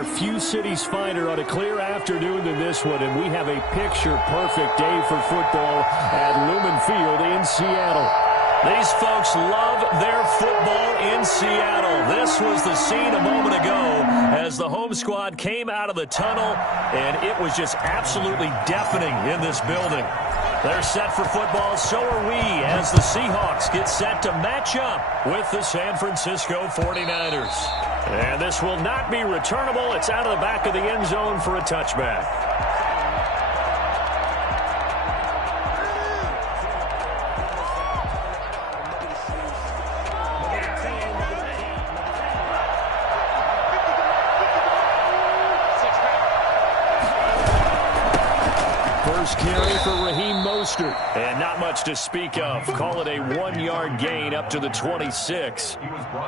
are few cities finer on a clear afternoon than this one, and we have a picture-perfect day for football at Lumen Field in Seattle. These folks love their football in Seattle. This was the scene a moment ago as the home squad came out of the tunnel, and it was just absolutely deafening in this building. They're set for football, so are we, as the Seahawks get set to match up with the San Francisco 49ers. And this will not be returnable. It's out of the back of the end zone for a touchback. First carry for Raheem Mostert. And not much to speak of. Call it a 1-yard gain up to the 26.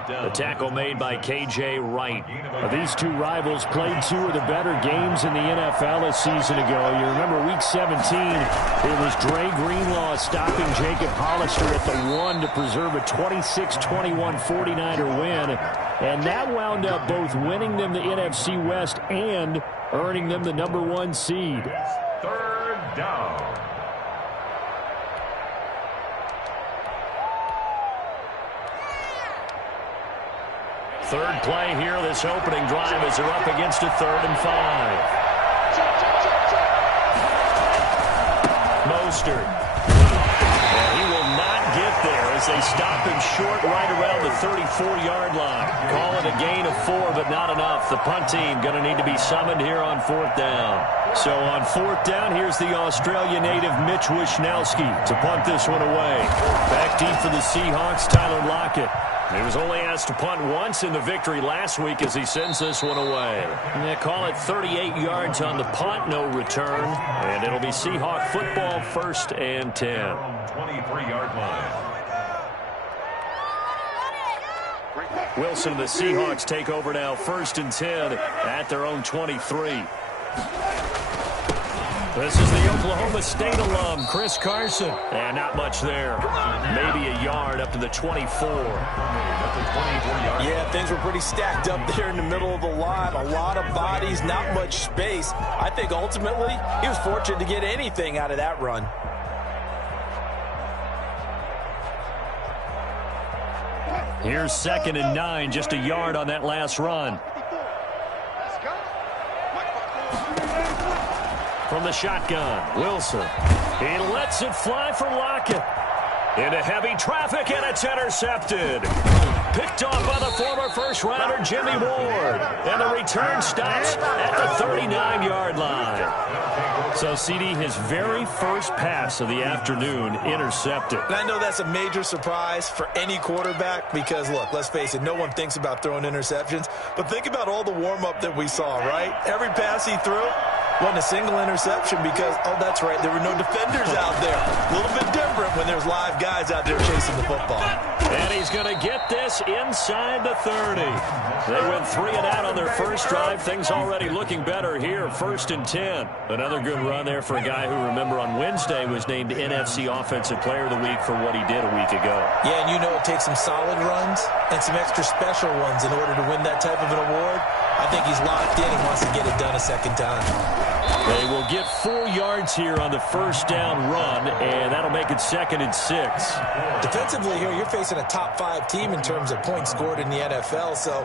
The tackle made by K.J. Wright. These two rivals played two of the better games in the NFL a season ago. You remember Week 17, it was Dre Greenlaw stopping Jacob Hollister at the 1 to preserve a 26-21 49er win. And that wound up both winning them the NFC West and earning them the #1 seed. Third down. Third play here, this opening drive as they're up against a 3rd and 5. Mostert. And he will not get there as they stop him short right around the 34-yard line. Call it a gain of 4, but not enough. The punt team going to need to be summoned here on 4th down. So on 4th down, here's the Australia native Mitch Wishnowsky to punt this one away. Back deep for the Seahawks, Tyler Lockett. He was only asked to punt once in the victory last week as he sends this one away. And they call it 38 yards on the punt, no return. And it'll be Seahawk football, 1st and 10. 23-yard line. Wilson and the Seahawks take over now, 1st and 10 at their own 23. This is the Oklahoma State alum, Chris Carson. And not much there. Maybe a yard up to the 24. Yeah, things were pretty stacked up there in the middle of the lot. A lot of bodies, not much space. I think ultimately he was fortunate to get anything out of that run. Here's 2nd and 9, just a yard on that last run. From the shotgun, Wilson. He lets it fly for Lockett. Into heavy traffic, and it's intercepted. Picked off by the former first-rounder Jimmy Ward. And the return stops at the 39-yard line. So, CD, his very first pass of the afternoon intercepted. And I know that's a major surprise for any quarterback because, look, let's face it, no one thinks about throwing interceptions. But think about all the warm-up that we saw, right? Every pass he threw wasn't a single interception because, oh, that's right, there were no defenders out there. A little bit different when there's live guys out there chasing the football. And he's going to get this inside the 30. They went 3 and out on their first drive. Things already looking better here, 1st and 10. Another good run there for a guy who, remember, on Wednesday was named NFC Offensive Player of the Week for what he did a week ago. Yeah, and you know it takes some solid runs and some extra special ones in order to win that type of an award. I think he's locked in and wants to get it done a second time. They will get 4 yards here on the first down run, and that'll make it 2nd and 6. Defensively here, you're facing a top 5 team in terms of points scored in the NFL. So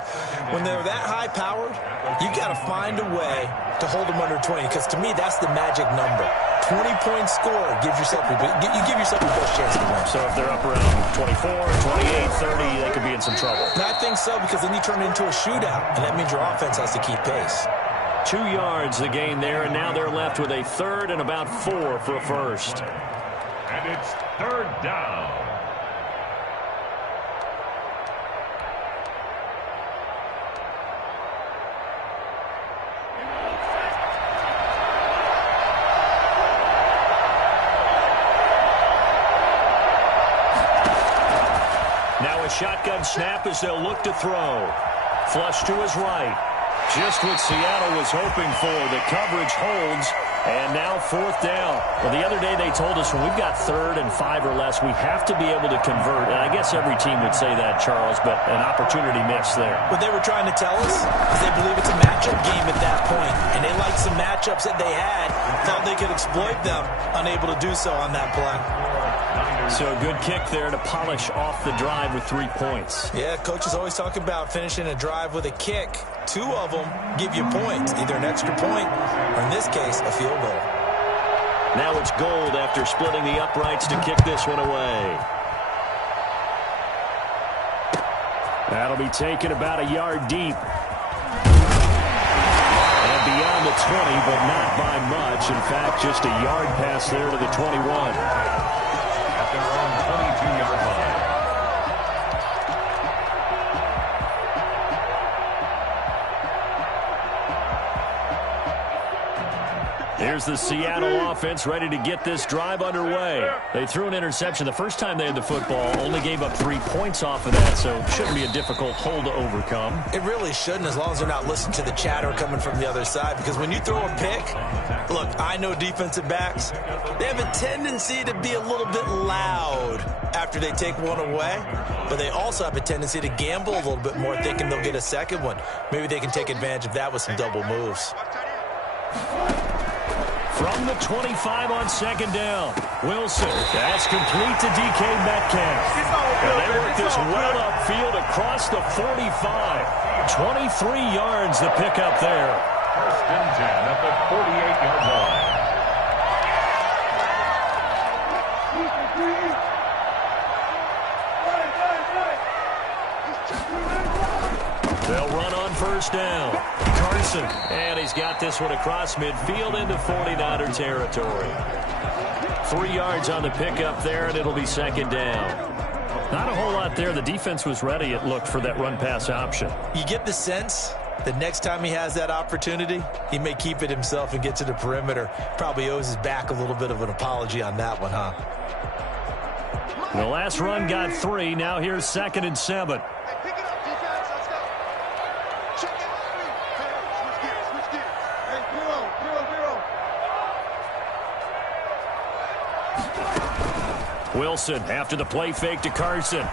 when they're that high-powered, you got to find a way to hold them under 20, because to me, that's the magic number. 20 points scored gives yourself you give yourself the best chance to win. So if they're up around 24, 28, 30, they could be in some trouble. And I think so, because then you turn it into a shootout, and that means your offense has to keep pace. 2 yards the gain there, and now they're left with a 3rd and about 4 for a first. And it's 3rd down. Now a shotgun snap as they'll look to throw. Flush to his right. Just what Seattle was hoping for. The coverage holds, And now 4th down. Well, the other day they told us when we've got 3rd and 5 or less, we have to be able to convert. And I guess every team would say that, Charles, but an opportunity missed there. What they were trying to tell us is they believe it's a matchup game at that point. And they liked some matchups that they had, thought they could exploit them, unable to do so on that play. So a good kick there to polish off the drive with 3 points. Yeah, coaches always talk about finishing a drive with a kick. 2 of them give you points, either an extra point or, in this case, a field goal. Now it's Gold after splitting the uprights to kick this one away. That'll be taken about a yard deep. And beyond the 20, but not by much. In fact, just a yard pass there to the 21. At their own 22-yard line. Here's the Seattle offense ready to get this drive underway. They threw an interception the first time they had the football, only gave up 3 points off of that, so it shouldn't be a difficult hole to overcome. It really shouldn't, as long as they're not listening to the chatter coming from the other side, because when you throw a pick, look, I know defensive backs, they have a tendency to be a little bit loud after they take one away, but they also have a tendency to gamble a little bit more, thinking they'll get a second one. Maybe they can take advantage of that with some double moves. From the 25 on 2nd down, Wilson. That's complete to DK Metcalf. And they work this well upfield across the 45. 23 yards the pickup there. 1st and 10 at the 48-yard line. They'll run on 1st down. Carson, and he's got this one across midfield into 49er territory. 3 yards on the pickup there, and it'll be 2nd down. Not a whole lot there. The defense was ready, it looked, for that run-pass option. You get the sense that next time he has that opportunity, he may keep it himself and get to the perimeter. Probably owes his back a little bit of an apology on that one, huh? The last run got 3. Now here's 2nd and 7. Wilson after the play fake to Carson.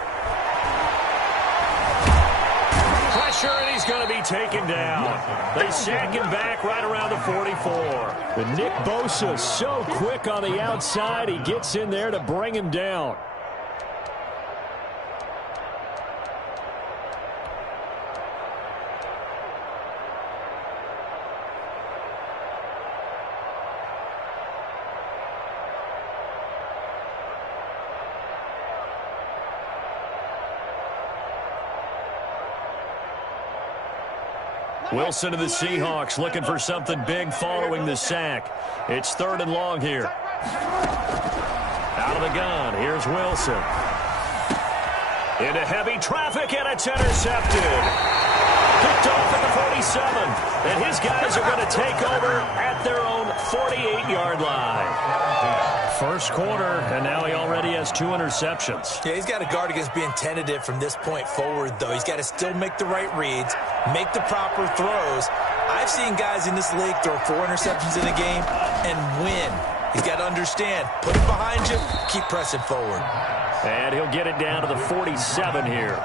Pressure, and he's going to be taken down. They sack him back right around the 44. But Nick Bosa so quick on the outside, he gets in there to bring him down. Wilson of the Seahawks looking for something big following the sack. It's 3rd and long here. Out of the gun, here's Wilson. Into heavy traffic, and it's intercepted. Picked off at the 47. And his guys are going to take over at their own 48-yard line. First quarter, and now he already has 2 interceptions. Yeah, he's got to guard against being tentative from this point forward, though. He's got to still make the right reads, make the proper throws. I've seen guys in this league throw 4 interceptions in a game and win. He's got to understand, put it behind you, keep pressing forward. And he'll get it down to the 47 here.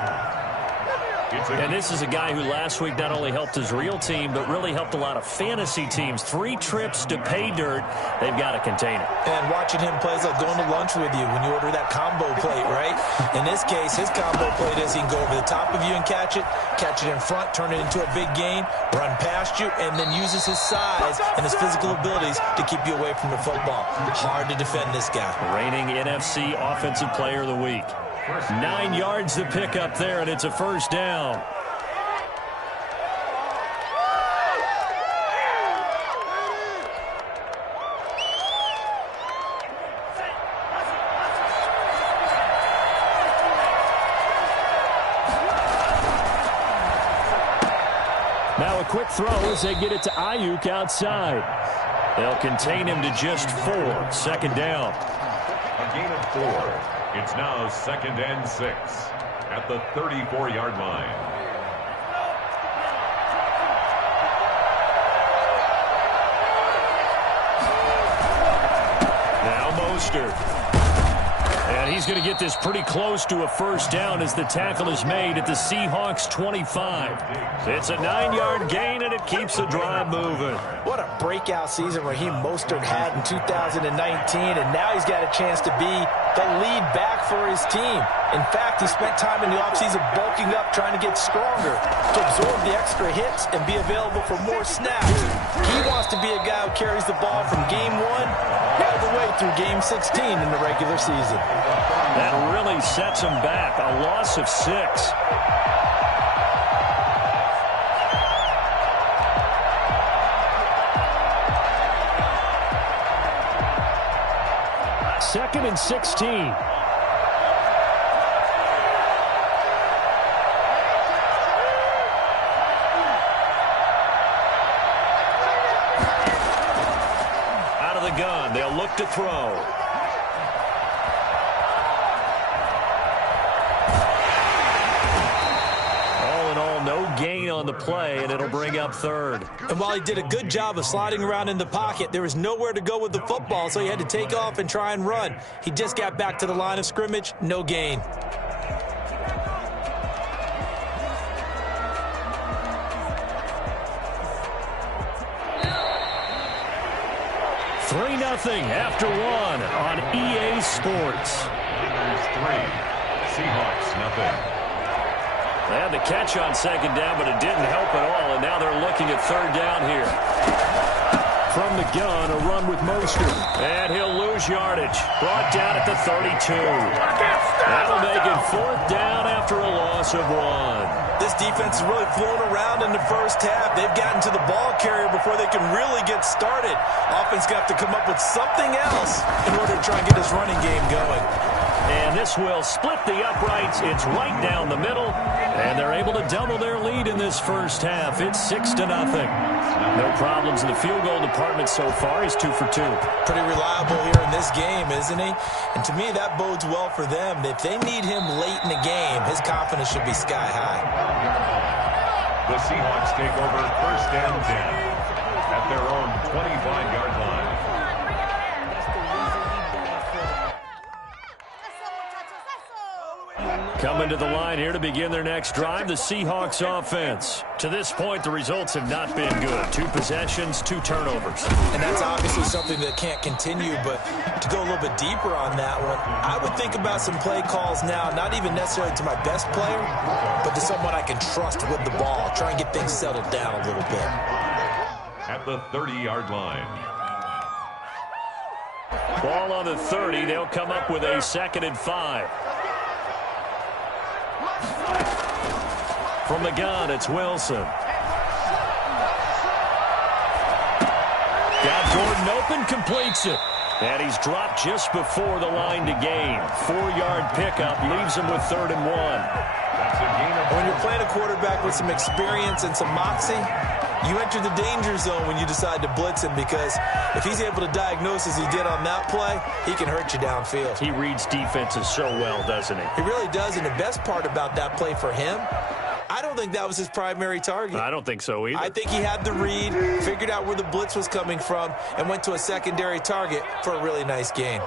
And this is a guy who last week not only helped his real team, but really helped a lot of fantasy teams. 3 trips to pay dirt. They've got to contain it. And watching him play is like going to lunch with you when you order that combo plate, right? In this case, his combo plate is he can go over the top of you and catch it in front, turn it into a big gain, run past you, and then uses his size and his physical abilities to keep you away from the football. Hard to defend this guy. Reigning NFC Offensive Player of the Week. 9 yards to pick up there, and it's a 1st down. Now a quick throw as they get it to Ayuk outside. They'll contain him to just 4. 2nd down. A gain of 4. It's now 2nd and 6 at the 34-yard line. Mostert. And he's going to get this pretty close to a first down as the tackle is made at the Seahawks 25. It's a 9-yard gain, and it keeps the drive moving. What a breakout season Raheem Mostert had in 2019, and now he's got a chance to be the lead back for his team. In fact, he spent time in the offseason bulking up, trying to get stronger, to absorb the extra hits and be available for more snaps. He wants to be a guy who carries the ball from game 1 all the way through game 16 in the regular season. That really sets him back. A loss of 6. Second and 16. Out of the gun, they'll look to throw. Gain on the play, and it'll bring up third. And while he did a good job of sliding around in the pocket, there was nowhere to go with the football, so he had to take off and try and run. He just got back to the line of scrimmage, no gain. Three 0 after 1 on EA Sports. Seahawks 0. They had the catch on second down, but it didn't help at all, and now they're looking at third down here. From the gun, a run with Mostert. And he'll lose yardage. Brought down at the 32. That'll make it fourth down after a loss of 1. This defense is really flown around in the first half. They've gotten to the ball carrier before they can really get started. Offense got to come up with something else in order to try and get this running game going. And this will split the uprights. It's right down the middle. And they're able to double their lead in this first half. It's 6-0. No problems in the field goal department so far. He's 2 for 2. Pretty reliable here in this game, isn't he? And to me, that bodes well for them. If they need him late in the game, his confidence should be sky high. The Seahawks take over first and 10 at their own 25-yard line. Coming to the line here to begin their next drive, the Seahawks offense. To this point, the results have not been good. 2 possessions, 2 turnovers. And that's obviously something that can't continue, but to go a little bit deeper on that one, I would think about some play calls now, not even necessarily to my best player, but to someone I can trust with the ball. Try and get things settled down a little bit. At the 30-yard line. Ball on the 30. They'll come up with a 2nd and 5. From the gun, it's Wilson. Got Gordon open, completes it. And he's dropped just before the line to gain. 4-yard pickup leaves him with 3rd and 1. When you're playing a quarterback with some experience and some moxie, you enter the danger zone when you decide to blitz him, because if he's able to diagnose as he did on that play, he can hurt you downfield. He reads defenses so well, doesn't he? He really does, and the best part about that play for him, I don't think that was his primary target. I don't think so either. I think he had the read, figured out where the blitz was coming from, and went to a secondary target for a really nice gain.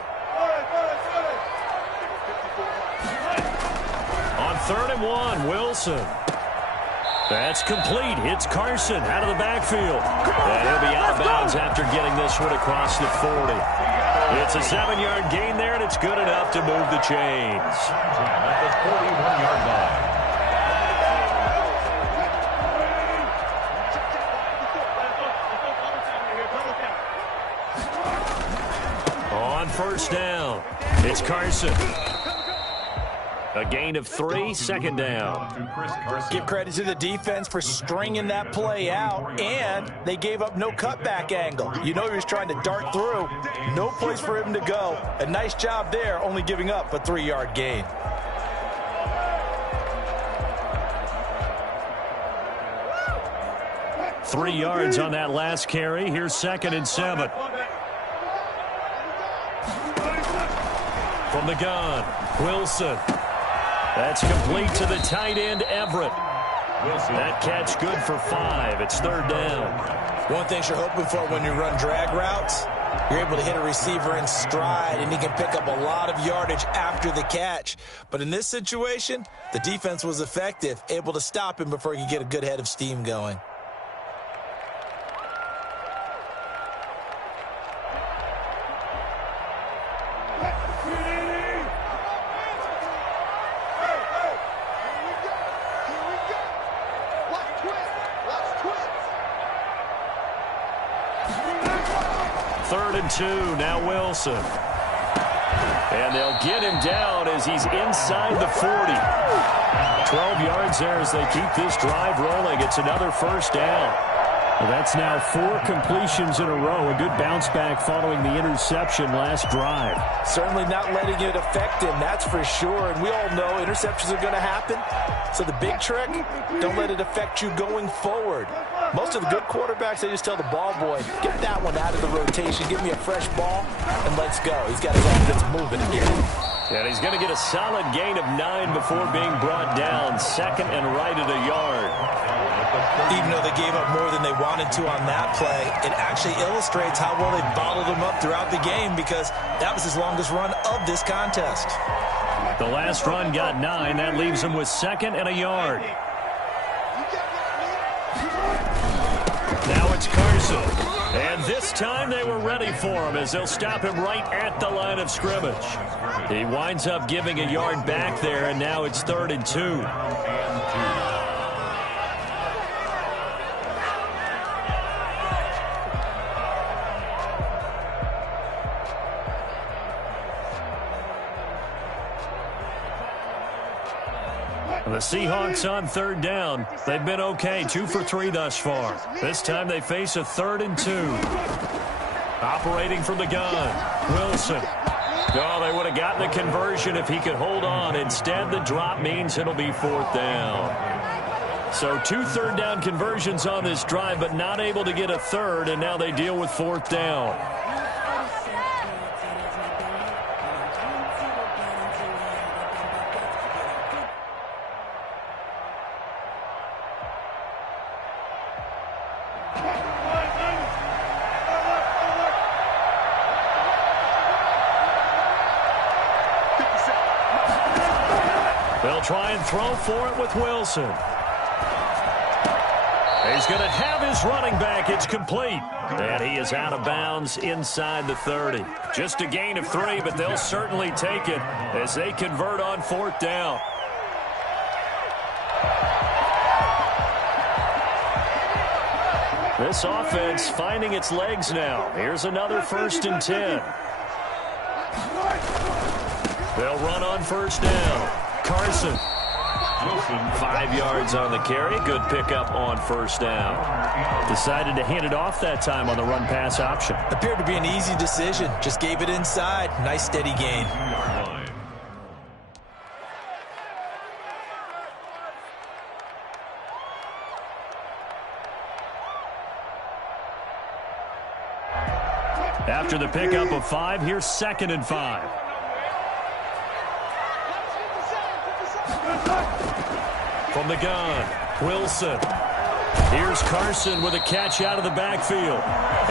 On 3rd and 1, Wilson. That's complete. It's Carson out of the backfield. And he'll be out of bounds after getting this one across the 40. It's a 7-yard gain there, and it's good enough to move the chains. At the 41-yard line. On first down, it's Carson. A gain of 3, 2nd down. Give credit to the defense for stringing that play out, and they gave up no cutback angle. You know he was trying to dart through. No place for him to go. A nice job there, only giving up a 3-yard gain. Three yards on that last carry. Here's 2nd and 7. From the gun, Wilson. That's complete to the tight end, Everett. That catch good for 5. It's 3rd down. One thing you're hoping for when you run drag routes You're able to hit a receiver in stride, and he can pick up a lot of yardage after the catch. But in this situation, the defense was effective, able to stop him before he could get a good head of steam going. Third and 2, now Wilson. And they'll get him down as he's inside the 40. 12 yards there as they keep this drive rolling. It's another first down. Well, that's now 4 completions in a row. A good bounce back following the interception last drive. Certainly not letting it affect him, that's for sure. And we all know interceptions are going to happen. So the big trick, don't let it affect you going forward. Most of the good quarterbacks, they just tell the ball boy, get that one out of the rotation, give me a fresh ball, and let's go. He's got his offense moving again. And he's going to get a solid gain of 9 before being brought down. Second and right at a yard. Even though they gave up more than they wanted to on that play, it actually illustrates how well they bottled him up throughout the game because that was his longest run of this contest. The last run got 9. That leaves him with second and a yard. Now it's Carson. And this time they were ready for him as they'll stop him right at the line of scrimmage. He winds up giving a yard back there, and now it's 3rd and 2. The Seahawks on 3rd down. They've been okay, 2 for 3 thus far. This time they face a 3rd and 2. Operating from the gun, Wilson. Oh, they would have gotten the conversion if he could hold on. Instead, the drop means it'll be 4th down. So 2 third down conversions on this drive, but not able to get a third, and now they deal with 4th down. They'll try and throw for it with Wilson. He's going to have his running back. It's complete. And he is out of bounds inside the 30. Just a gain of 3, but they'll certainly take it as they convert on 4th down. This offense finding its legs now. Here's another 1st and 10. They'll run on 1st down. Carson. 5 yards on the carry. Good pickup on 1st down. Decided to hand it off that time on the run-pass option. Appeared to be an easy decision. Just gave it inside. Nice steady gain. After the pickup of 5, here's 2nd and 5. From the gun, Wilson. Here's Carson with a catch out of the backfield.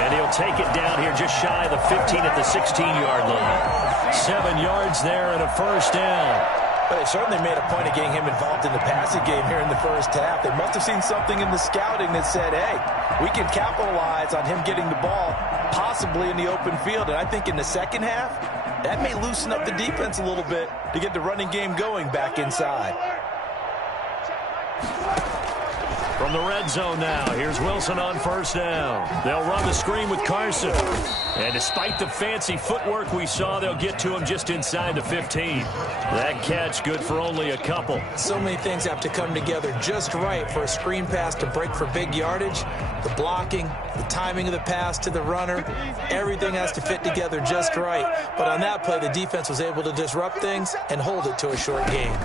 And he'll take it down here just shy of the 15 at the 16-yard line. 7 yards there and a 1st down. But they certainly made a point of getting him involved in the passing game here in the first half. They must have seen something in the scouting that said, hey, we can capitalize on him getting the ball, possibly in the open field. And I think in the second half, that may loosen up the defense a little bit to get the running game going back inside. From the red zone now, here's Wilson on 1st down. They'll run the screen with Carson. And despite the fancy footwork we saw, they'll get to him just inside the 15. That catch good for only a couple. So many things have to come together just right for a screen pass to break for big yardage. The blocking, the timing of the pass to the runner, everything has to fit together just right. But on that play, the defense was able to disrupt things and hold it to a short gain.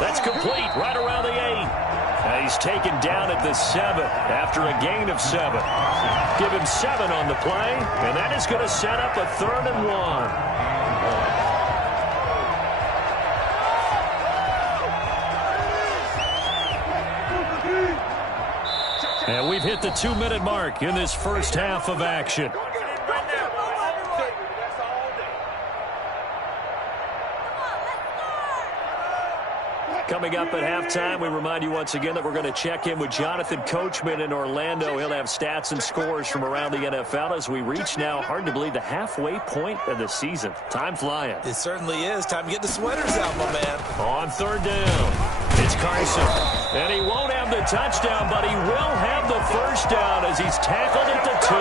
That's complete right around the 8. Now he's taken down at the 7 after a gain of 7. Give him 7 on the play, and that is going to set up a 3rd and 1. And we've hit the 2-minute mark in this first half of action. Coming up at halftime, we remind you once again that we're going to check in with Jonathan Coachman in Orlando. He'll have stats and scores from around the NFL as we reach now, hard to believe, the halfway point of the season. Time flying. It certainly is. Time to get the sweaters out, my man. On third down, it's Carson. And he won't have the touchdown, but he will have the first down as he's tackled at the 2.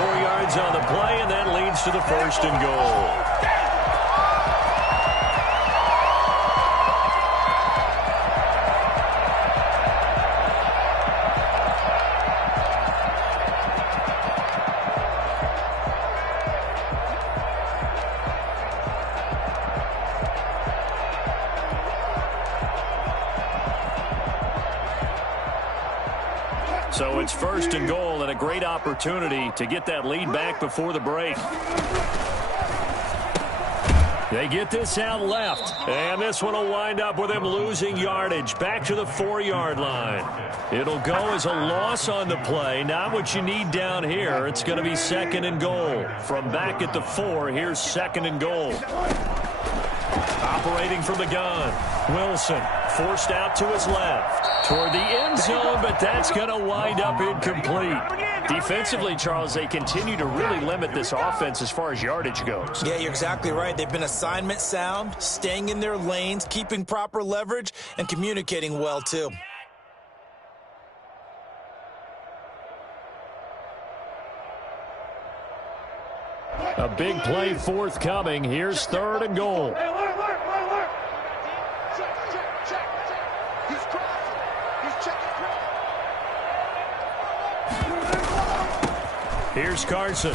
4 yards on the play, and that leads to the first and goal. So it's first and goal and a great opportunity to get that lead back before the break. They get this out left, and this one will wind up with him losing yardage back to the 4-yard line. It'll go as a loss on the play. Not what you need down here. It's going to be second and goal. From back at the 4, here's second and goal. Operating from the gun, Wilson forced out to his left toward the end zone, but that's going to wind up incomplete. Defensively, Charles, they continue to really limit this offense as far as yardage goes. Yeah, you're exactly right. They've been assignment sound, staying in their lanes, keeping proper leverage, and communicating well, too. A big play forthcoming. Here's third and goal. Here's Carson.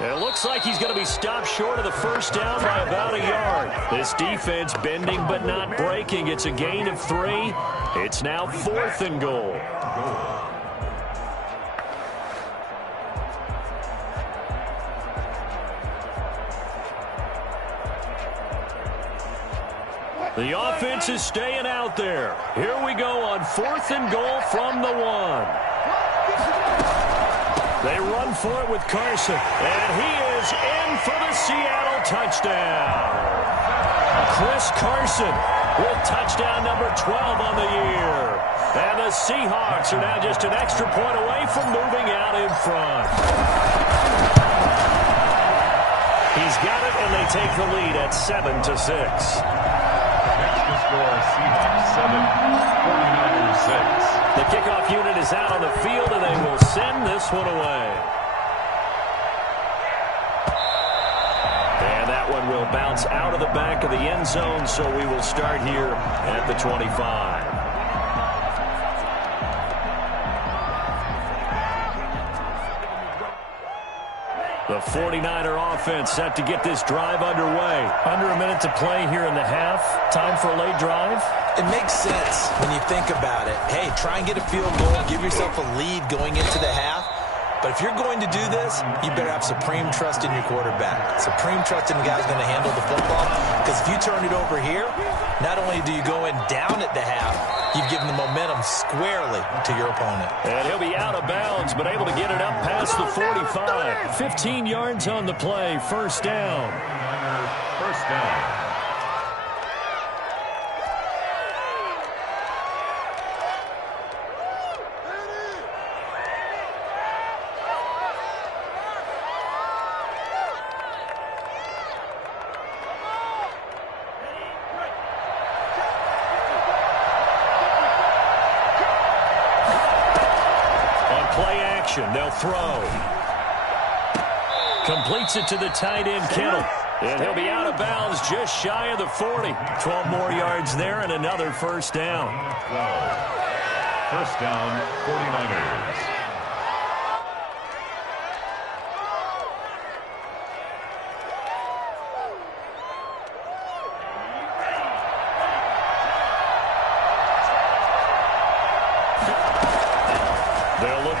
It looks like he's going to be stopped short of the first down by about a yard. This defense bending but not breaking. It's a gain of 3. It's now fourth and goal. The offense is staying out there. Here we go on fourth and goal from the 1. They run for it with Carson, and he is in for the Seattle touchdown. Chris Carson with touchdown number 12 on the year. And the Seahawks are now just an extra point away from moving out in front. He's got it, and they take the lead at 7-6. Extra score, Seahawks 7, 49-6. The kickoff unit is out on the field, and they will send this one away. And that one will bounce out of the back of the end zone, so we will start here at the 25. The 49er offense set to get this drive underway. Under a minute to play here in the half. Time for a late drive. It makes sense when you think about it. Hey, try and get a field goal, give yourself a lead going into the half. But if you're going to do this, you better have supreme trust in your quarterback. Supreme trust in the guy who's going to handle the football. Because if you turn it over here, not only do you go in down at the half, you've given the momentum squarely to your opponent. And he'll be out of bounds, but able to get it up past the 45. 15 yards on the play, first down. First down. They'll throw. Completes it to the tight end, Kittle. And he'll be out of bounds just shy of the 40. 12 more yards there and another first down. First down, 49ers.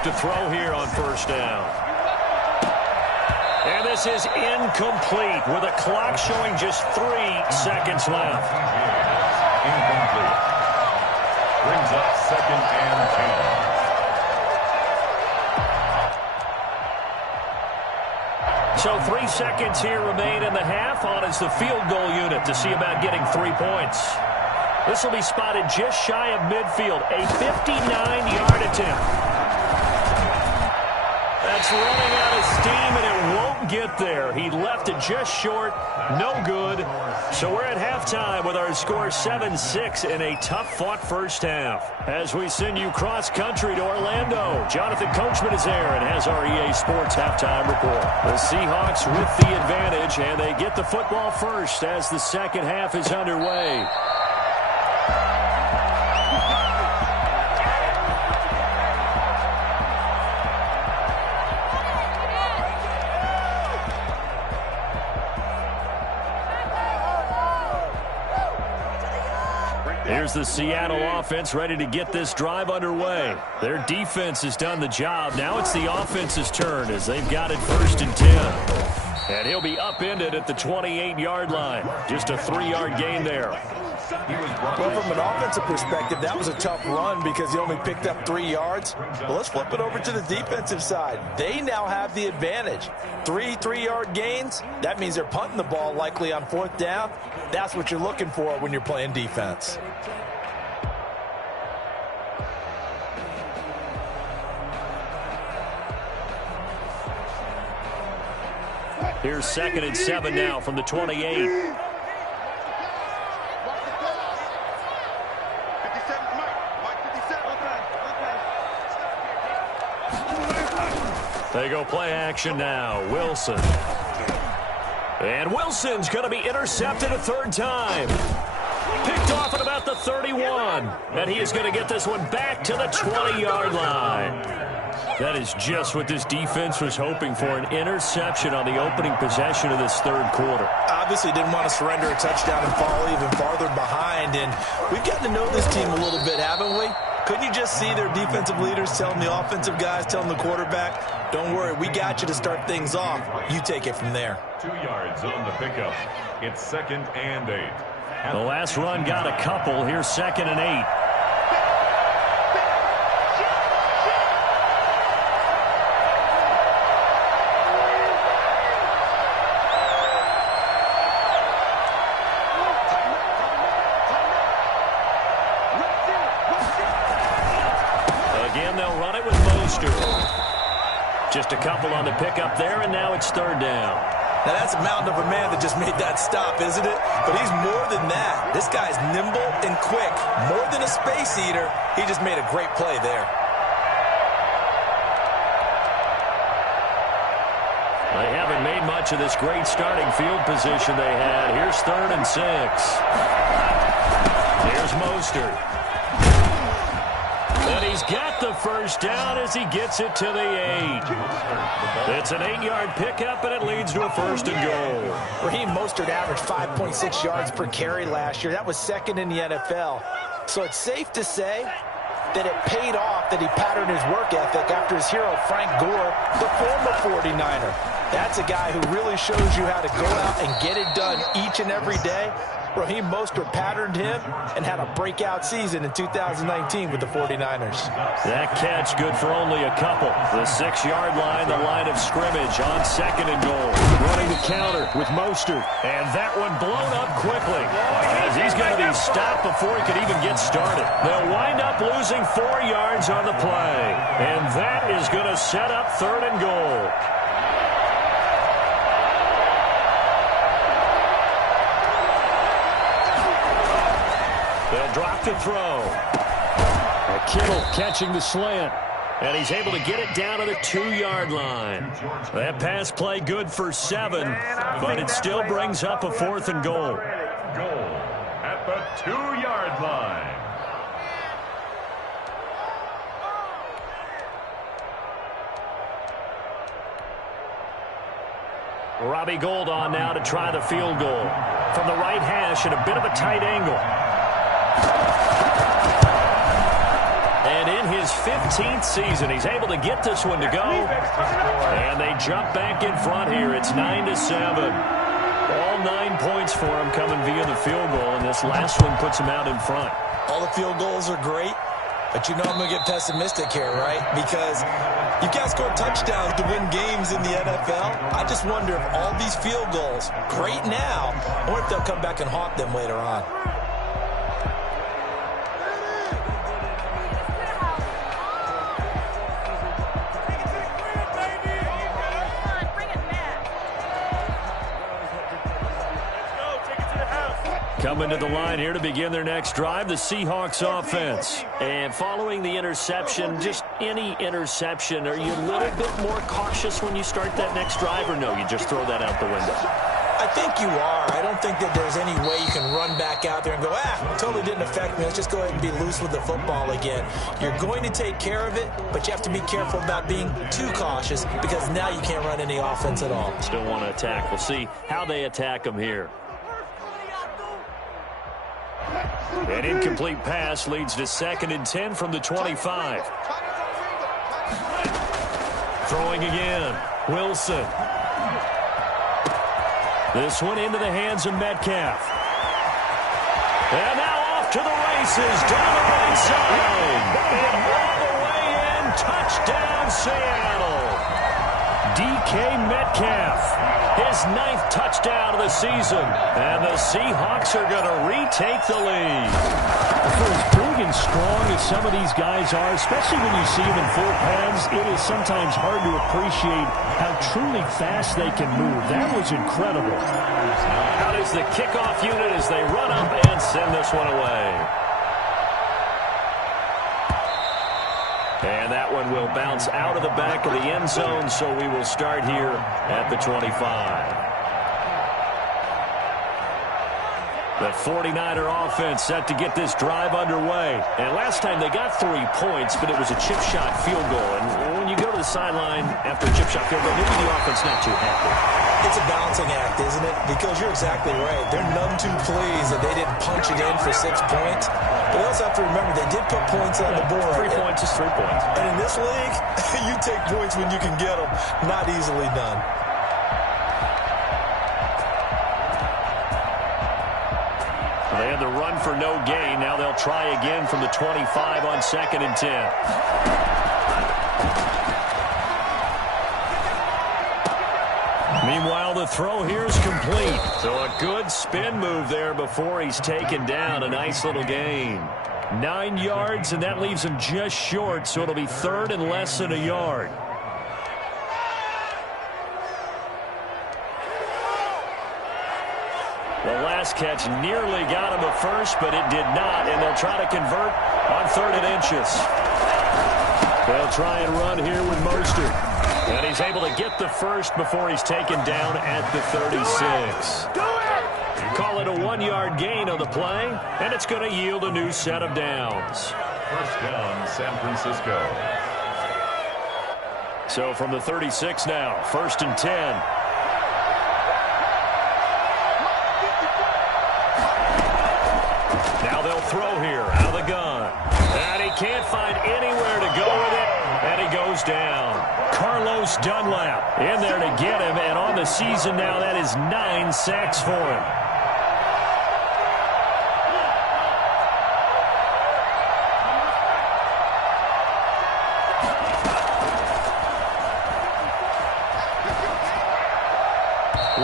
To throw here on first down. And this is incomplete with a clock showing just 3 seconds left. Incomplete. brings up 2nd and 10. So 3 seconds here remain in the half. On is the field goal unit to see about getting 3 points. This will be spotted just shy of midfield. A 59-yard attempt. That's running out of steam, and it won't get there. He left it just short. No good. So we're at halftime with our score 7-6 in a tough-fought first half. As we send you cross-country to Orlando, Jonathan Coachman is there and has our EA Sports halftime report. The Seahawks with the advantage, and they get the football first as the second half is underway. Here's the Seattle offense ready to get this drive underway. Their defense has done the job. Now it's the offense's turn as they've got it 1st and 10. And he'll be upended at the 28-yard line. Just a 3-yard gain there. Well, from an offensive perspective, that was a tough run because he only picked up 3 yards. But let's flip it over to the defensive side. They now have the advantage. 3 3-yard gains. That means they're punting the ball likely on 4th down. That's what you're looking for when you're playing defense. Here's 2nd and 7 now from the 28. They go play action now. Wilson. And Wilson's going to be intercepted a 3rd time. Picked off at about the 31. And he is going to get this one back to the 20-yard line. That is just what this defense was hoping for, an interception on the opening possession of this 3rd quarter. Obviously didn't want to surrender a touchdown and fall even farther behind. And we've gotten to know this team a little bit, haven't we? Couldn't you just see their defensive leaders telling the offensive guys, telling the quarterback, don't worry, we got you to start things off. You take it from there. 2 yards on the pickup. It's 2nd and 8. The last run got a couple. Here's 2nd and 8. Just a couple on the pickup there, and now it's 3rd down. Now, that's a mountain of a man that just made that stop, isn't it? But he's more than that. This guy's nimble and quick. More than a space eater, he just made a great play there. They haven't made much of this great starting field position they had. Here's 3rd and 6. Here's Mostert. And he's got the 1st down as he gets it to the 8. It's an 8-yard pickup, and it leads to a 1st and goal. Raheem Mostert averaged 5.6 yards per carry last year. That was 2nd in the NFL. So it's safe to say that it paid off that he patterned his work ethic after his hero, Frank Gore, the former 49er. That's a guy who really shows you how to go out and get it done each and every day. Raheem Mostert patterned him and had a breakout season in 2019 with the 49ers. That catch good for only a couple. The 6-yard line, the line of scrimmage on 2nd and goal. Running the counter with Mostert. And that one blown up quickly as he's going to be stopped before he could even get started. They'll wind up losing 4 yards on the play. And that is going to set up 3rd and goal. They'll drop to throw. Kittle catching the slant. And he's able to get it down to the 2-yard line. That pass play good for 7, but it still brings up a 4th and goal. Goal at the 2-yard line. Robbie Gould on now to try the field goal. From the right hash at a bit of a tight angle. And in his 15th season, he's able to get this one to go. And they jump back in front here. It's 9-7. All All 9 points for them coming via the field goal, and this last one puts them out in front. All the field goals are great, but you know I'm going to get pessimistic here, right? Because you can't score touchdowns to win games in the NFL. I just wonder if all these field goals, great now, or if they'll come back and haunt them later on. Coming to the line here to begin their next drive, the Seahawks offense. And following the interception, just any interception, are you a little bit more cautious when you start that next drive, or no, you just throw that out the window? I think you are. I don't think that there's any way you can run back out there and go, totally didn't affect me. Let's just go ahead and be loose with the football again. You're going to take care of it, but you have to be careful about being too cautious because now you can't run any offense at all. Still want to attack. We'll see how they attack them here. An incomplete pass leads to 2nd and 10 from the 25. Throwing again. Wilson. This one into the hands of Metcalf. And now off to the races down the right side. And all the way in. Touchdown, Seattle. DK Metcalf. His 9th touchdown of the season. And the Seahawks are going to retake the lead. For as big and strong as some of these guys are, especially when you see them in full pads, it is sometimes hard to appreciate how truly fast they can move. That was incredible. Out is the kickoff unit as they run up and send this one away. And that one will bounce out of the back of the end zone, so we will start here at the 25. The 49er offense set to get this drive underway. And last time they got 3 points, but it was a chip shot field goal. And when you go to the sideline after a chip shot field goal, maybe the offense not too happy. It's a balancing act, isn't it? Because you're exactly right. They're none too pleased that they didn't punch it in for 6 points. But they also have to remember they did put points on the board. 3 points is 3 points. And in this league, you take points when you can get them. Not easily done. They had the run for no gain. Now they'll try again from the 25 on 2nd and 10. Meanwhile, the throw here is complete. So a good spin move there before he's taken down. A nice little gain. 9 yards, and that leaves him just short, so it'll be 3rd and less than a yard. The last catch nearly got him a first, but it did not, and they'll try to convert on 3rd and inches. They'll try and run here with Mostert. And he's able to get the first before he's taken down at the 36. Call it a 1-yard gain on the play, and it's going to yield a new set of downs. First down, San Francisco. So from the 36 now, 1st and 10. Now they'll throw here out of the gun. And he can't find anywhere to go with it, and he goes down. Carlos Dunlap in there to get him, and on the season now, that is 9 sacks for him.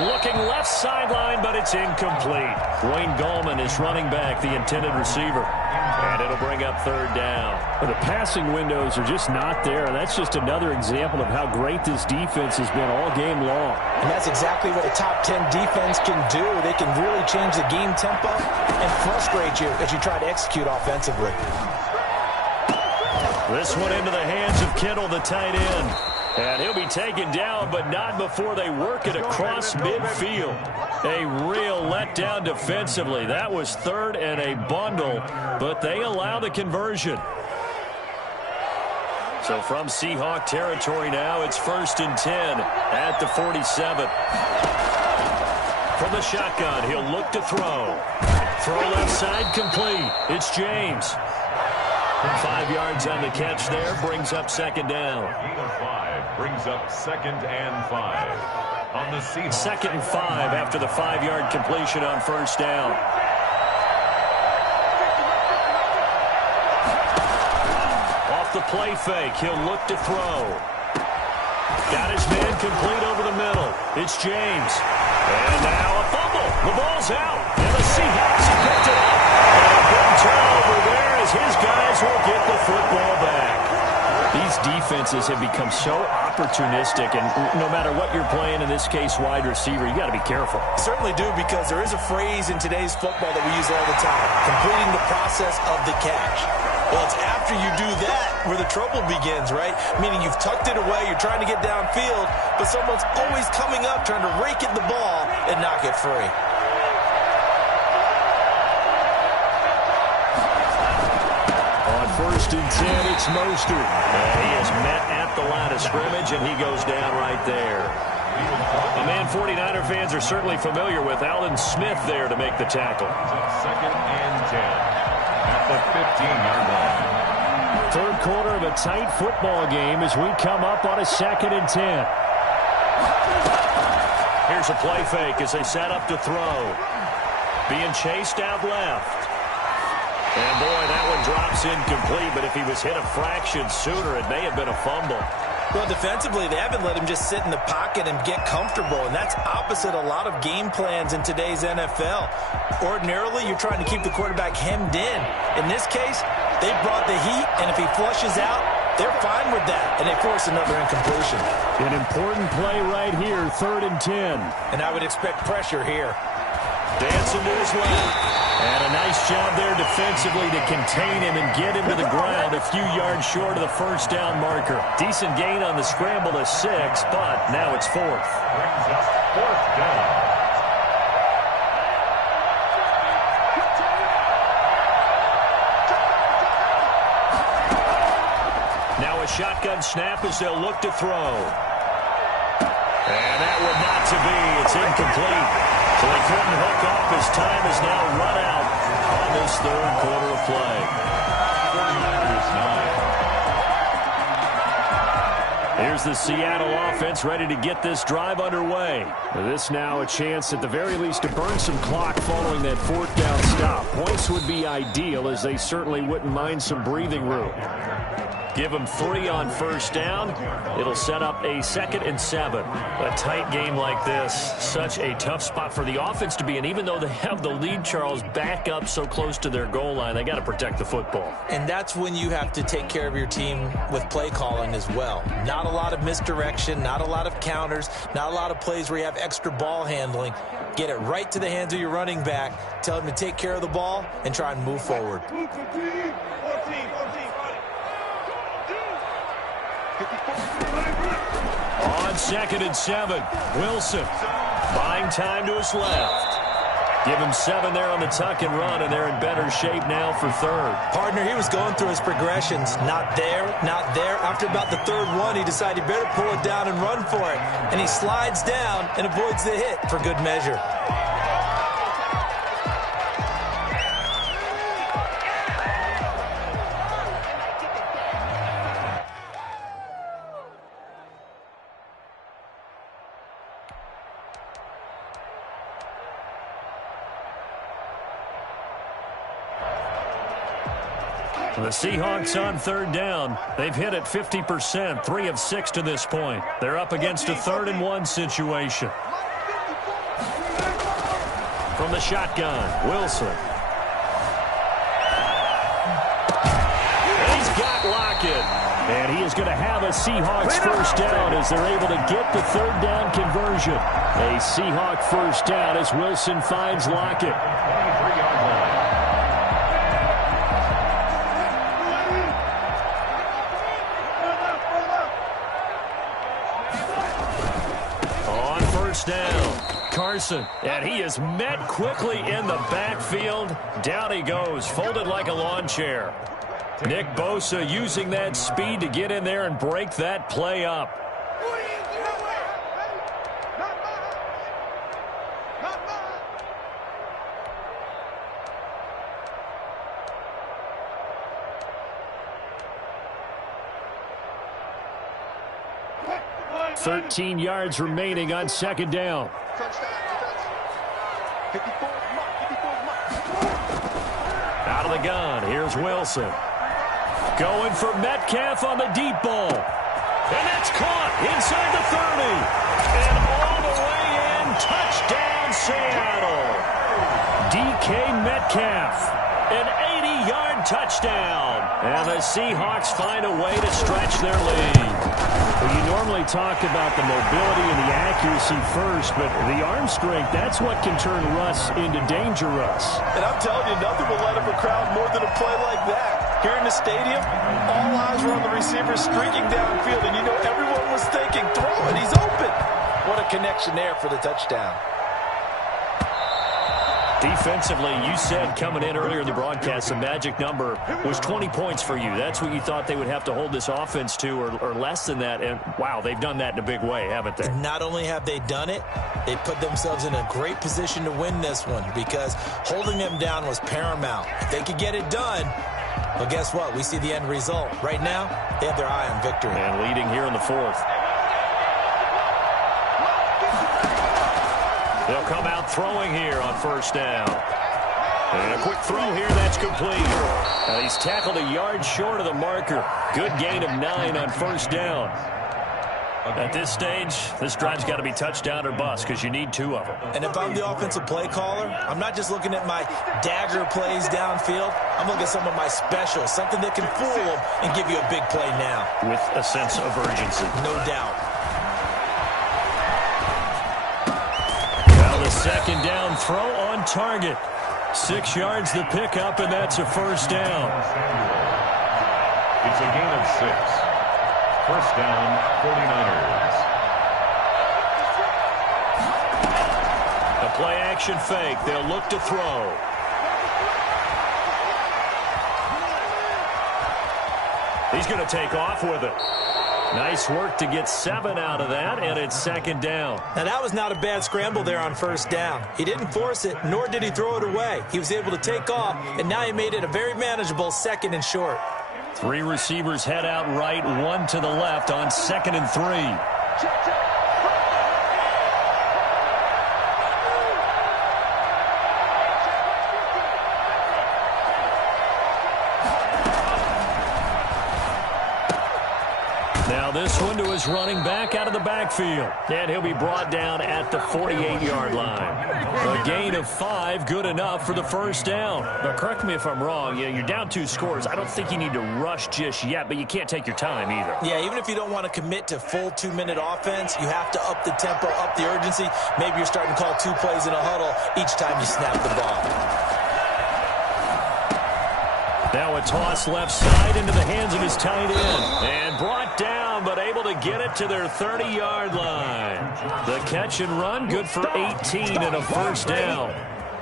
Looking left sideline, but it's incomplete. Wayne Gallman is running back, the intended receiver. And it'll bring up 3rd down. But the passing windows are just not there. That's just another example of how great this defense has been all game long. And that's exactly what a top 10 defense can do. They can really change the game tempo and frustrate you as you try to execute offensively. This one into the hands of Kittle, the tight end. And he'll be taken down, but not before they work it across midfield. A real letdown defensively. That was 3rd and a bundle, but they allow the conversion. So from Seahawk territory now, it's 1st and 10 at the 47. From the shotgun, he'll look to throw. Throw left side complete. It's James. 5 yards on the catch there, brings up 2nd down. Gain of 5 brings up 2nd and 5. on the Seahawks. 2nd and 5 after the 5-yard completion on first down. Off the play fake, he'll look to throw. Got his man complete over the middle. It's James. And now a fumble. The ball's out. And the Seahawks have picked it up. And a big turnover there as his guys will get the football back. These defenses have become so opportunistic, and no matter what you're playing, in this case wide receiver, you got to be careful. Certainly do, because there is a phrase in today's football that we use all the time: completing the process of the catch. Well, it's after you do that where the trouble begins, right? Meaning you've tucked it away, you're trying to get downfield, but someone's always coming up trying to rake at the ball and knock it free. On 1st and 10, it's Mostert. He is met at the line of scrimmage, and he goes down right there. A man 49er fans are certainly familiar with. Alden Smith there to make the tackle. 2nd and 10 at the 15-yard line. Third quarter of a tight football game as we come up on a 2nd and 10. Here's a play fake as they set up to throw. Being chased out left. And, boy, that one drops incomplete, but if he was hit a fraction sooner, it may have been a fumble. Well, defensively, they haven't let him just sit in the pocket and get comfortable, and that's opposite a lot of game plans in today's NFL. Ordinarily, you're trying to keep the quarterback hemmed in. In this case, they brought the heat, and if he flushes out, they're fine with that, and they force another incompletion. An important play right here, 3rd and 10. And I would expect pressure here. Dancing to his left. And a nice job there defensively to contain him and get him to the ground a few yards short of the first down marker. Decent gain on the scramble to 6, but now it's 4th. Brings up 4th down. Now a shotgun snap as they'll look to throw. And that would not to be. It's incomplete. So they couldn't hook up as time has now run out on this 3rd quarter of play. 49ers 9. Here's the Seattle offense ready to get this drive underway. This now a chance at the very least to burn some clock following that 4th down stop. Points would be ideal, as they certainly wouldn't mind some breathing room. Give them 3 on first down. It'll set up a 2nd and 7. A tight game like this, such a tough spot for the offense to be in. Even though they have the lead, Charles, back up so close to their goal line, they got to protect the football. And that's when you have to take care of your team with play calling as well. Not a lot of misdirection, not a lot of counters, not a lot of plays where you have extra ball handling. Get it right to the hands of your running back, tell him to take care of the ball, and try and move forward. On 2nd and 7, Wilson buying time to his left. Give him 7 there on the tuck and run, and they're in better shape now for 3rd. Partner, he was going through his progressions. Not there, not there. After about the 3rd one, he decided he better pull it down and run for it. And he slides down and avoids the hit for good measure. The Seahawks on 3rd down. They've hit it 50%, 3 of 6 to this point. They're up against a 3rd and 1 situation. From the shotgun, Wilson. He's got Lockett. And he is going to have a Seahawks first down as they're able to get the 3rd down conversion. A Seahawk first down as Wilson finds Lockett. 23-yard line. Down, Carson, and he is met quickly in the backfield. Down he goes, folded like a lawn chair. Nick Bosa using that speed to get in there and break that play up. 13 yards remaining on second down. Out of the gun, here's Wilson. Going for Metcalf on the deep ball. And that's caught inside the 30. And all the way in, touchdown Seattle. DK Metcalf, an 80-yard touchdown. And the Seahawks find a way to stretch their lead. Well, you normally talk about the mobility and the accuracy first, but the arm strength, that's what can turn Russ into Danger Russ. And I'm telling you, nothing will light up a crowd more than a play like that. Here in the stadium, all eyes were on the receiver streaking downfield, and you know everyone was thinking, throw it, he's open. What a connection there for the touchdown. Defensively, you said coming in earlier in the broadcast, the magic number was 20 points for you. That's what you thought they would have to hold this offense to, or less than that. And, wow, they've done that in a big way, haven't they? Not only have they done it, they put themselves in a great position to win this one because holding them down was paramount. If they could get it done, well, guess what? We see the end result. Right now, they have their eye on victory. And leading here in the fourth. They'll come out throwing here on first down. And a quick throw here, that's complete. He's tackled a yard short of the marker. Good gain of 9 on first down. At this stage, this drive's got to be touchdown or bust because you need 2 of them. And if I'm the offensive play caller, I'm not just looking at my dagger plays downfield. I'm looking at some of my specials, something that can fool them and give you a big play now. With a sense of urgency. No doubt. The second down throw on target. 6 yards the pickup, and that's a first down. It's a gain of 6. First down, 49ers. A play action fake. They'll look to throw. He's going to take off with it. Nice work to get 7 out of that, and it's second down. Now, that was not a bad scramble there on first down. He didn't force it, nor did he throw it away. He was able to take off, and now he made it a very manageable second and short. 3 receivers head out right, 1 to the left on second and 3. This one to his running back out of the backfield. And he'll be brought down at the 48-yard line. A gain of 5, good enough for the first down. Now, correct me if I'm wrong. You're down 2 scores. I don't think you need to rush just yet, but you can't take your time either. Yeah, even if you don't want to commit to full 2-minute offense, you have to up the tempo, up the urgency. Maybe you're starting to call 2 plays in a huddle each time you snap the ball. Now a toss left side into the hands of his tight end. And brought down, but able to get it to their 30-yard line. The catch and run, good for 18 and a first down.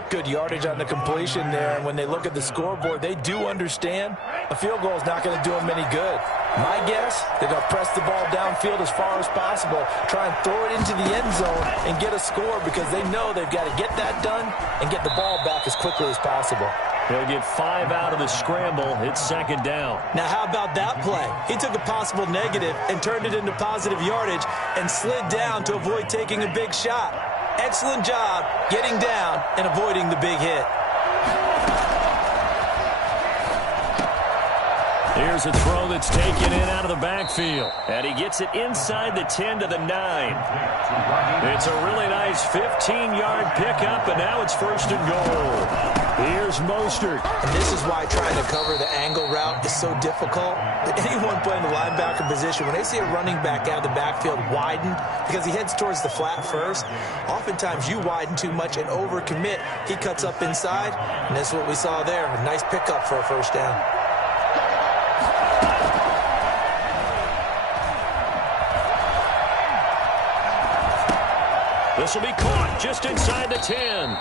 Good yardage on the completion there. And when they look at the scoreboard, they do understand a field goal is not going to do them any good. My guess, they're going to press the ball downfield as far as possible, try and throw it into the end zone and get a score because they know they've got to get that done and get the ball back as quickly as possible. They'll get 5 out of the scramble. It's second down. Now, how about that play? He took a possible negative and turned it into positive yardage and slid down to avoid taking a big shot. Excellent job getting down and avoiding the big hit. Here's a throw that's taken in out of the backfield. And he gets it inside the 10 to the 9. It's a really nice 15-yard pickup, and now it's first and goal. Here's Mostert. And this is why trying to cover the angle route is so difficult. Anyone playing the linebacker position, when they see a running back out of the backfield widen, because he heads towards the flat first, oftentimes you widen too much and overcommit. He cuts up inside, and that's what we saw there. A nice pickup for a first down. This will be caught just inside the 10.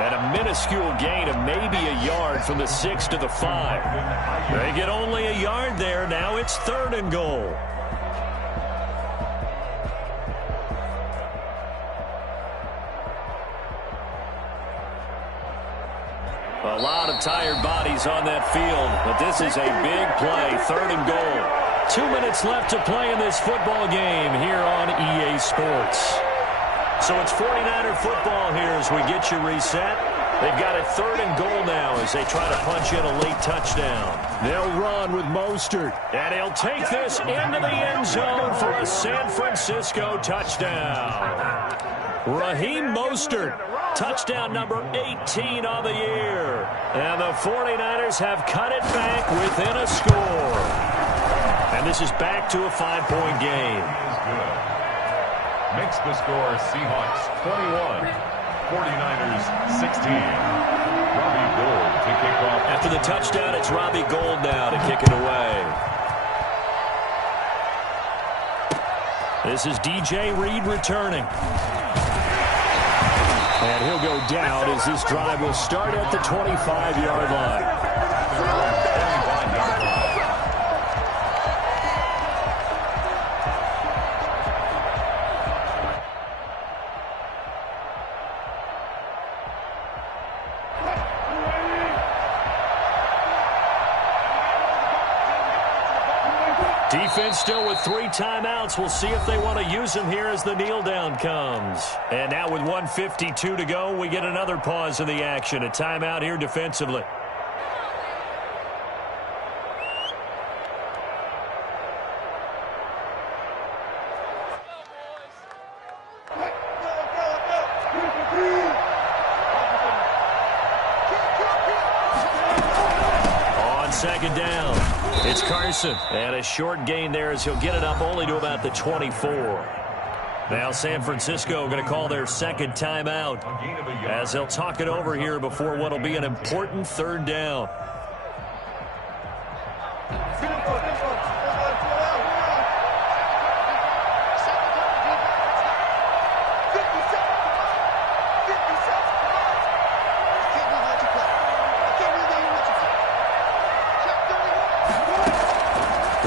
And a minuscule gain of maybe a yard from the 6 to the 5. They get only a yard there. Now it's third and goal. A lot of tired bodies on that field, but this is a big play, third and goal. 2 minutes left to play in this football game here on EA Sports. So it's 49er football here as we get you reset. They've got it 3rd and goal now as they try to punch in a late touchdown. They'll run with Mostert. And he'll take this into the end zone for a San Francisco touchdown. Raheem Mostert, touchdown number 18 on the year. And the 49ers have cut it back within a score. And this is back to a 5-point game. Makes the score Seahawks 21, 49ers 16. Robbie Gould to kick off. After the touchdown, it's Robbie Gould now to kick it away. This is DJ Reed returning. And he'll go down as this drive will start at the 25-yard line. Defense still with 3 timeouts. We'll see if they want to use them here as the kneel down comes. And now with 1:52 to go, we get another pause in the action. A timeout here defensively. On second down, it's Carson. And a short gain there as he'll get it up only to about the 24. Now San Francisco going to call their second timeout as they'll talk it over here before what will be an important 3rd down.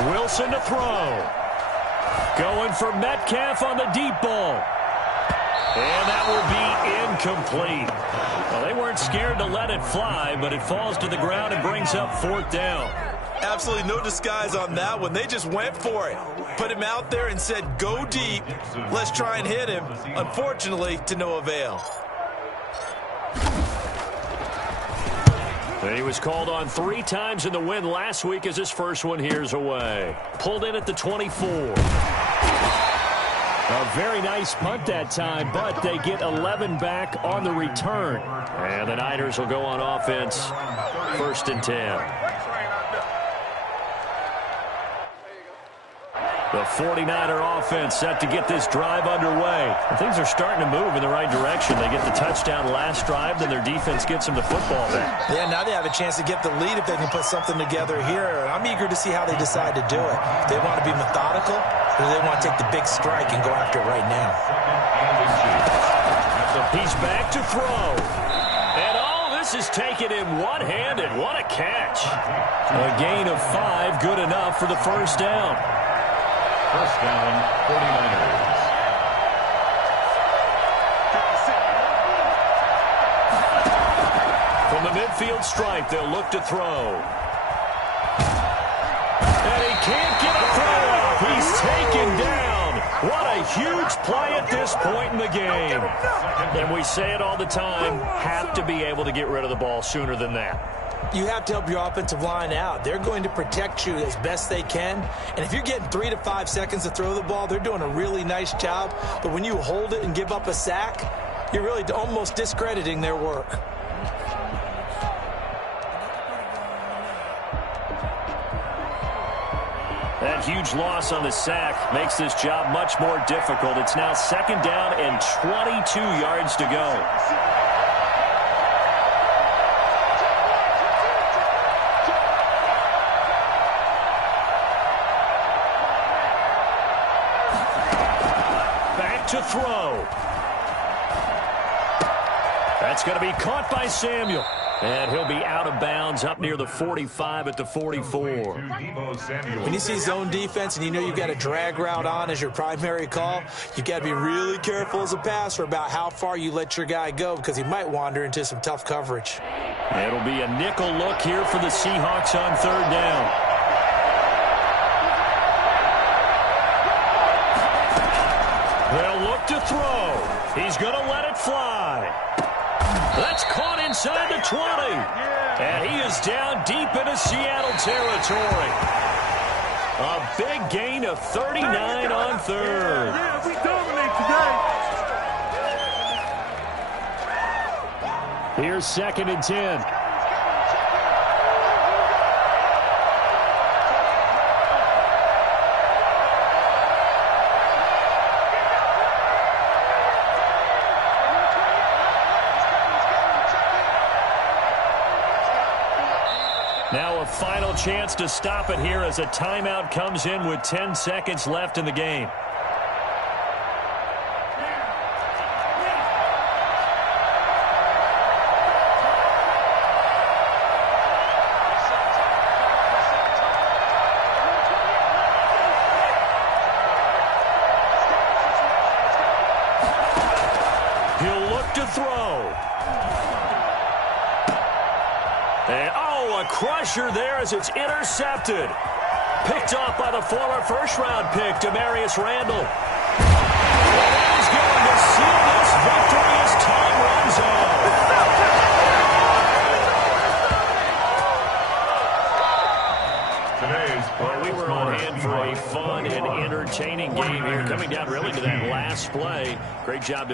Wilson to throw. Going for Metcalf on the deep ball. And that will be incomplete. Well, they weren't scared to let it fly, but it falls to the ground and brings up 4th down. Absolutely no disguise on that one. They just went for it. Put him out there and said, go deep. Let's try and hit him. Unfortunately, to no avail. And he was called on 3 times in the win last week as his first one here's away. Pulled in at the 24. A very nice punt that time, but they get 11 back on the return. And the Niners will go on offense, 1st and 10. The 49er offense set to get this drive underway. And things are starting to move in the right direction. They get the touchdown last drive, then their defense gets them the football back. Yeah, now they have a chance to get the lead if they can put something together here. I'm eager to see how they decide to do it. They want to be methodical, or do they want to take the big strike and go after it right now? He's back to throw. And all this is taken in one-handed. What a catch. A gain of 5, good enough for the 1st down. 1st down, 49ers. From the midfield stripe, they'll look to throw. And he can't get a throw off. He's taken down. What a huge play at this point in the game. And we say it all the time, have to be able to get rid of the ball sooner than that. You have to help your offensive line out. They're going to protect you as best they can. And if you're getting 3 to 5 seconds to throw the ball, they're doing a really nice job. But when you hold it and give up a sack, you're really almost discrediting their work. That huge loss on the sack makes this job much more difficult. It's now 2nd down and 22 yards to go. To throw. That's going to be caught by Samuel. And he'll be out of bounds up near the 45 at the 44. When you see zone defense and you know you've got a drag route on as your primary call, you've got to be really careful as a passer about how far you let your guy go because he might wander into some tough coverage. It'll be a nickel look here for the Seahawks on 3rd down. throw. He's going to let it fly. That's caught inside the 20. And he is down deep into Seattle territory. A big gain of 39 on third. Yeah, we dominate today. Here's 2nd and 10. Now a final chance to stop it here as a timeout comes in with 10 seconds left in the game. He'll look to throw. And, a crusher there as it's intercepted. Picked off by the former first-round pick, Demarius Randall. And he's going to seal this victory as time runs out. Today's Well, we were on hand for a fun and entertaining game here, coming down really to that last play. Great job to